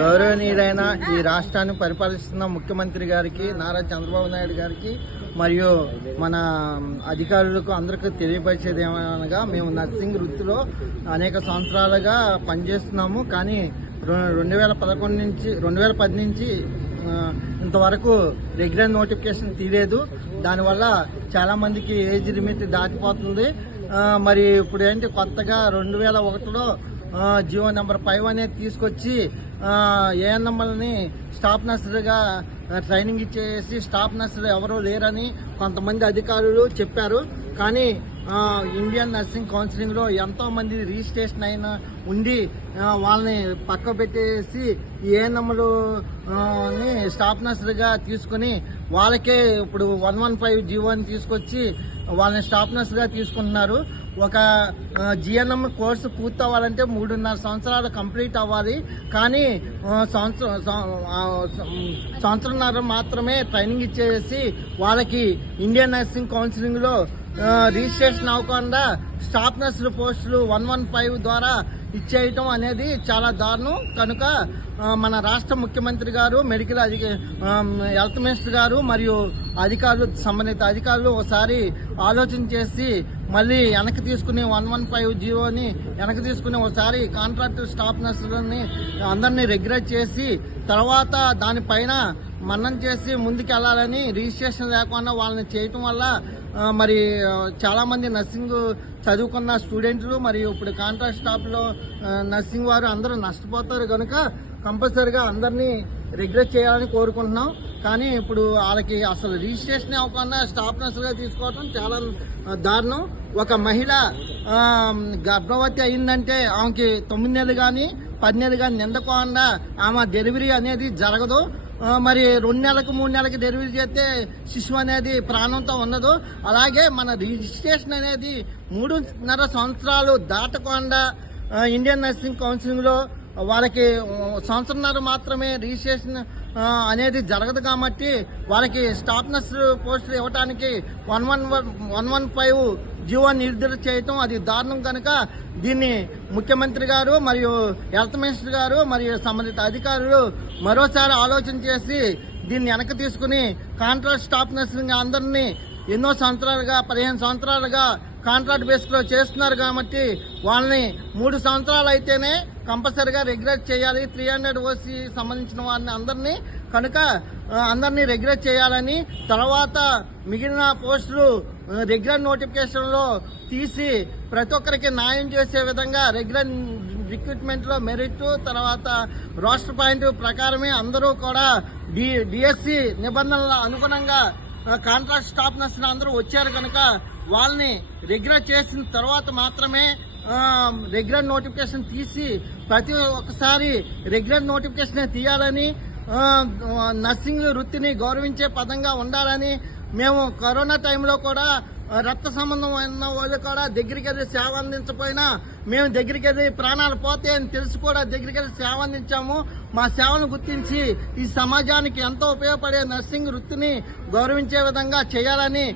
గౌరవనీయులైన ఈ రాష్ట్రాన్ని పరిపాలిస్తున్న ముఖ్యమంత్రి గారికి, నారా చంద్రబాబు నాయుడు గారికి మరియు మన అధికారులకు అందరికీ తెలియపరిచేది ఏమనగా, మేము నర్సింగ్ వృత్తిలో అనేక సంవత్సరాలుగా పనిచేస్తున్నాము. కానీ 2010 నుంచి ఇంతవరకు రెగ్యులర్ నోటిఫికేషన్ తీయలేదు. దానివల్ల చాలా మందికి ఏజ్ లిమిట్ దాటిపోతుంది. మరి ఇప్పుడు ఏంటి, కొత్తగా 2001లో జీవో నెంబర్ 5 అనేది తీసుకొచ్చి ఏఎన్ఎంఎల్ని స్టాఫ్ నర్సులుగా ట్రైనింగ్ ఇచ్చేసి స్టాఫ్ నర్సులు ఎవరూ లేరని కొంతమంది అధికారులు చెప్పారు. కానీ ఇండియన్ నర్సింగ్ కౌన్సిలింగ్లో ఎంతో మంది రిజిస్ట్రేషన్ అయిన ఉండి వాళ్ళని పక్క పెట్టేసి ఏఎన్ఎంలు స్టాఫ్ నర్సులుగా తీసుకుని వాళ్ళకే ఇప్పుడు 115 జీవోని తీసుకొచ్చి వాళ్ళని స్టాఫ్ నర్సుగా తీసుకుంటున్నారు. ఒక జిఎన్ఎం కోర్సు పూర్తి అవ్వాలంటే 3.5 సంవత్సరాలు కంప్లీట్ అవ్వాలి. కానీ సంవత్సరంన్నర మాత్రమే ట్రైనింగ్ ఇచ్చేసి వాళ్ళకి ఇండియన్ నర్సింగ్ కౌన్సిలింగ్లో రిజిస్ట్రేషన్ అవ్వకుండా స్టాఫ్ నర్సుల పోస్టులు 115 ద్వారా ఇచ్చేయటం అనేది చాలా దారుణం. కనుక మన రాష్ట్ర ముఖ్యమంత్రి గారు, మెడికల్ హెల్త్ మినిస్టర్ గారు మరియు సంబంధిత అధికారులు ఒకసారి ఆలోచన చేసి మళ్ళీ వెనక్కి తీసుకుని 115 జీవోని వెనక్కి తీసుకుని ఒకసారి కాంట్రాక్ట్ స్టాఫ్ నర్సులని అందరినీ రెగ్యులేట్ చేసి తర్వాత దానిపైన మన్నం చేసి ముందుకు వెళ్ళాలని, రిజిస్ట్రేషన్ లేకుండా వాళ్ళని చేయటం వల్ల మరి చాలా మంది నర్సింగ్ చదువుకున్న స్టూడెంట్లు మరియు ఇప్పుడు కాంట్రాక్ట్ స్టాఫ్లో నర్సింగ్ వారు అందరూ నష్టపోతారు. కనుక కంపల్సరీగా అందరినీ రెగ్యులేట్ చేయాలని కోరుకుంటున్నాం. కానీ ఇప్పుడు వాళ్ళకి అసలు రిజిస్ట్రేషన్ అవ్వకుండా స్టాఫ్ నర్సులుగా తీసుకోవడం చాలా దారుణం. ఒక మహిళ గర్భవతి అయిందంటే ఆమెకి 9 నెలలు కానీ 10 నెలలు కానీ నిందకుండా ఆమె డెలివరీ అనేది జరగదు. మరి 2 నెలలకు 3 నెలలకు డెలివరీ చేస్తే శిశువు అనేది ప్రాణంతో ఉండదు. అలాగే మన రిజిస్ట్రేషన్ అనేది 3.5 సంవత్సరాలు దాటకుండా ఇండియన్ నర్సింగ్ కౌన్సిలింగ్లో వాళ్ళకి సంవత్సరంన్నర మాత్రమే రిజిస్ట్రేషన్ అనేది జరగదు. కాబట్టి వాళ్ళకి స్టాఫ్ నర్సు పోస్టులు ఇవ్వడానికి 115 జీవో నిర్ధారణ చేయటం అది దారుణం. కనుక దీన్ని ముఖ్యమంత్రి గారు మరియు హెల్త్ మినిస్టర్ గారు మరియు సంబంధిత అధికారులు మరోసారి ఆలోచన చేసి దీన్ని వెనక్కి తీసుకుని కాంట్రాక్ట్ స్టాఫ్ నర్సింగ్ అందరినీ ఎన్నో సంవత్సరాలుగా 15 సంవత్సరాలుగా కాంట్రాక్ట్ బేస్లో చేస్తున్నారు. కాబట్టి వాళ్ళని 3 సంవత్సరాలు అయితేనే కంపల్సరీగా రెగ్యులేట్ చేయాలి. 300 ఓసీ సంబంధించిన వారిని అందరినీ కనుక అందరినీ రెగ్యులేట్ చేయాలని, తర్వాత మిగిలిన పోస్టులు రెగ్యులర్ నోటిఫికేషన్లో తీసి ప్రతి ఒక్కరికి న్యాయం చేసే విధంగా రెగ్యులర్ రిక్రూట్మెంట్లో మెరిట్ తర్వాత రోస్టర్ పాయింట్ ప్రకారమే అందరూ కూడా డిఎస్సి నిబంధనల అనుగుణంగా కాంట్రాక్ట్ స్టాఫ్ నర్సులు అందరూ వచ్చారు. కనుక వాళ్ళని రెగ్యులర్ చేసిన తర్వాత మాత్రమే రెగ్యులర్ నోటిఫికేషన్ తీసి ప్రతి ఒక్కసారి రెగ్యులర్ నోటిఫికేషన్ తీయాలని, నర్సింగ్ వృత్తిని గౌరవించే పదంగా ఉండాలని, మేము కరోనా టైంలో కూడా రక్త సంబంధం ఉన్న వాళ్ళు కూడా దగ్గరికి వెళ్ళి సేవ అందించకపోయినా మేము దగ్గరికి వెళ్ళి ప్రాణాలు పోతే అని తెలిసి కూడా దగ్గరికి వెళ్ళి సేవ అందించాము. మా సేవను గుర్తించి ఈ సమాజానికి ఎంతో ఉపయోగపడే నర్సింగ్ వృత్తిని గౌరవించే విధంగా చేయాలని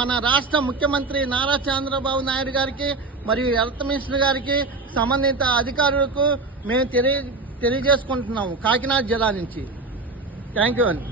మన రాష్ట్ర ముఖ్యమంత్రి నారా చంద్రబాబు నాయుడు గారికి మరియు హెల్త్ మినిస్టర్ గారికి సంబంధిత అధికారులకు మేము తెలియజేసుకుంటున్నాము కాకినాడ జిల్లా నుంచి. థ్యాంక్ యూ అండి.